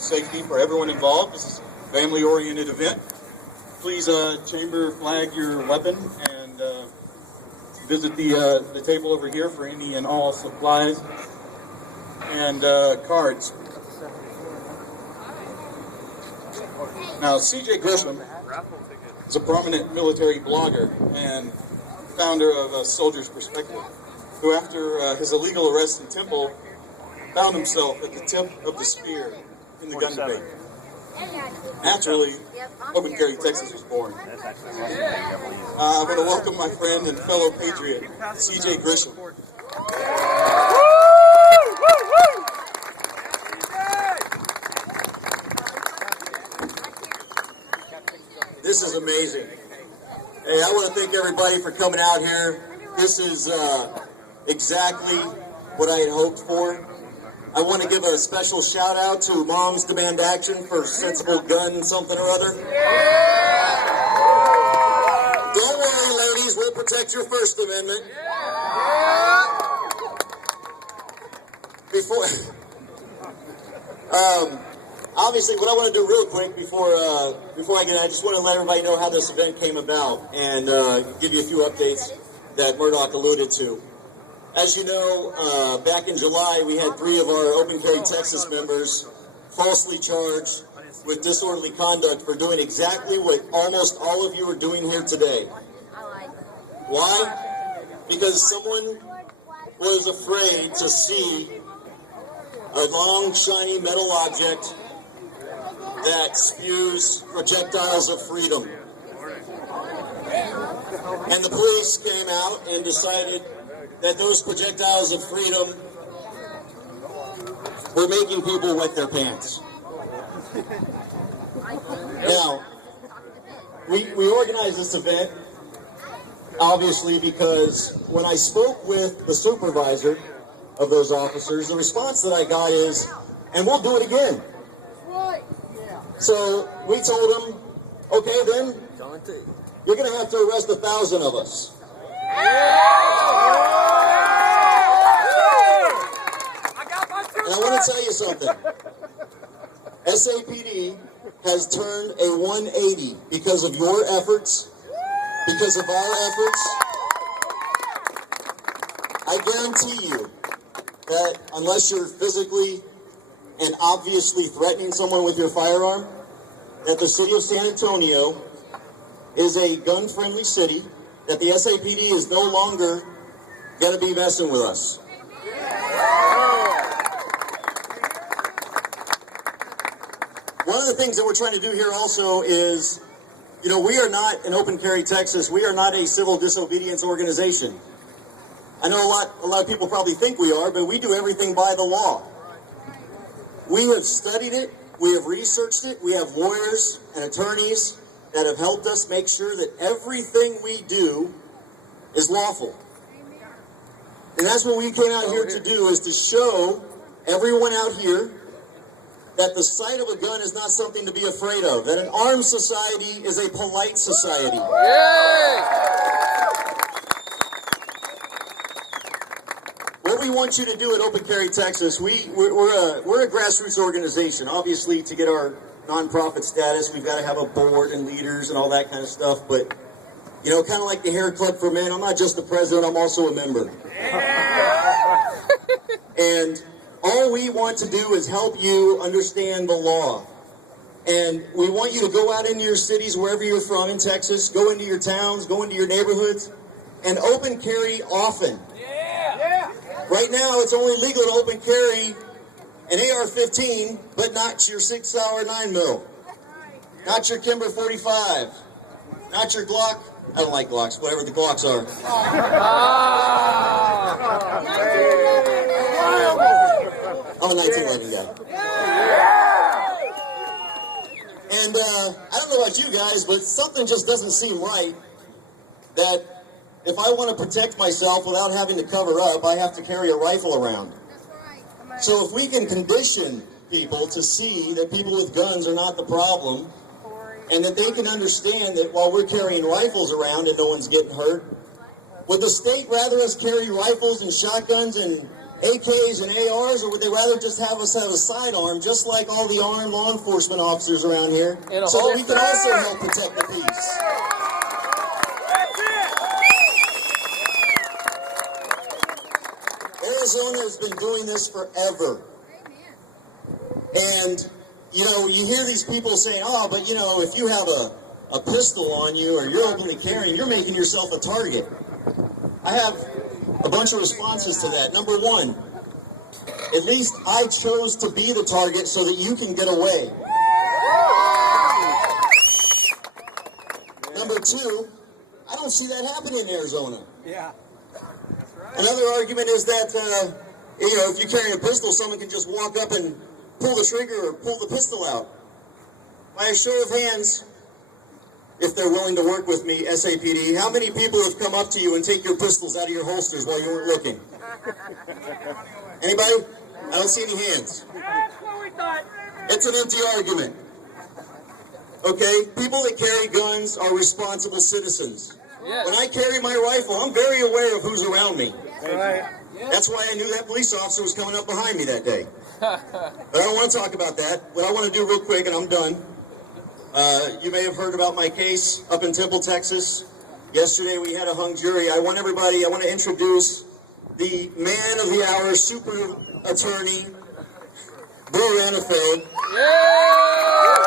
safety for everyone involved. This is a family-oriented event. Please chamber flag your weapon and visit the table over here for any and all supplies and cards. Now, C.J. Grisham is a prominent military blogger and founder of A Soldier's Perspective, who after his illegal arrest in Temple found himself at the tip of the spear in the gun debate. Naturally, Open Carry Texas was born. I want to welcome my friend and fellow patriot, C.J. Grisham. This is amazing. Hey, I want to thank everybody for coming out here. This is exactly what I had hoped for. I want to give a special shout out to Moms Demand Action for sensible gun something or other. Don't worry, ladies, we'll protect your First Amendment. Before, obviously, what I want to do real quick before I get in, I just want to let everybody know how this event came about and give you a few updates that Murdoch alluded to. As you know, back in July, we had 3 of our Open Carry Texas members falsely charged with disorderly conduct for doing exactly what almost all of you are doing here today. Why? Because someone was afraid to see a long, shiny metal object that spews projectiles of freedom. And the police came out and decided that those projectiles of freedom were making people wet their pants. Now, we organized this event, obviously, because when I spoke with the supervisor of those officers, the response that I got is, and we'll do it again. So we told them, okay then, you're going to have to arrest 1,000 of us. And I want to tell you something. SAPD has turned a 180 because of your efforts, because of our efforts. I guarantee you that unless you're physically and obviously threatening someone with your firearm, that the city of San Antonio is a gun-friendly city, that the SAPD is no longer going to be messing with us. One of the things that we're trying to do here also is, you know, we are not in Open Carry Texas. We are not a civil disobedience organization. I know a lot of people probably think we are, but we do everything by the law. We have studied it. We have researched it. We have lawyers and attorneys that have helped us make sure that everything we do is lawful. And that's what we came out here to do, is to show everyone out here that the sight of a gun is not something to be afraid of, that an armed society is a polite society. What we want you to do at Open Carry Texas, we're a grassroots organization. Obviously, to get our nonprofit status, we've got to have a board and leaders and all that kind of stuff. But, you know, kind of like the Hair Club for Men, I'm not just the president, I'm also a member. And all we want to do is help you understand the law. And we want you to go out into your cities, wherever you're from in Texas, go into your towns, go into your neighborhoods, and open carry often. Right now, it's only legal to open carry an AR-15, but not your 6-hour 9mm. Not your Kimber 45. Not your Glock. I don't like Glocks, whatever the Glocks are. I'm a 1911 guy. And I don't know about you guys, but something just doesn't seem right that if I want to protect myself without having to cover up, I have to carry a rifle around. So if we can condition people to see that people with guns are not the problem, and that they can understand that while we're carrying rifles around and no one's getting hurt, would the state rather us carry rifles and shotguns and AKs and ARs, or would they rather just have us have a sidearm, just like all the armed law enforcement officers around here, so that we can also help protect the peace? Arizona has been doing this forever. And, you know, you hear these people saying, oh, but, you know, if you have a pistol on you or you're openly carrying, you're making yourself a target. I have a bunch of responses to that. Number one, at least I chose to be the target so that you can get away. Number two, I don't see that happening in Arizona. Yeah. Another argument is that, you know, if you carry a pistol, someone can just walk up and pull the trigger or pull the pistol out. By a show of hands, if they're willing to work with me, SAPD, how many people have come up to you and take your pistols out of your holsters while you weren't looking? Anybody? I don't see any hands. That's what we thought. It's an empty argument. Okay? People that carry guns are responsible citizens. Yes. When I carry my rifle, I'm very aware of who's around me. Right. That's why I knew that police officer was coming up behind me that day. But I don't want to talk about that. What I want to do real quick, and I'm done. You may have heard about my case up in Temple, Texas. Yesterday we had a hung jury. I want to introduce the man of the hour, super attorney, Brewer Annefeld. Yeah!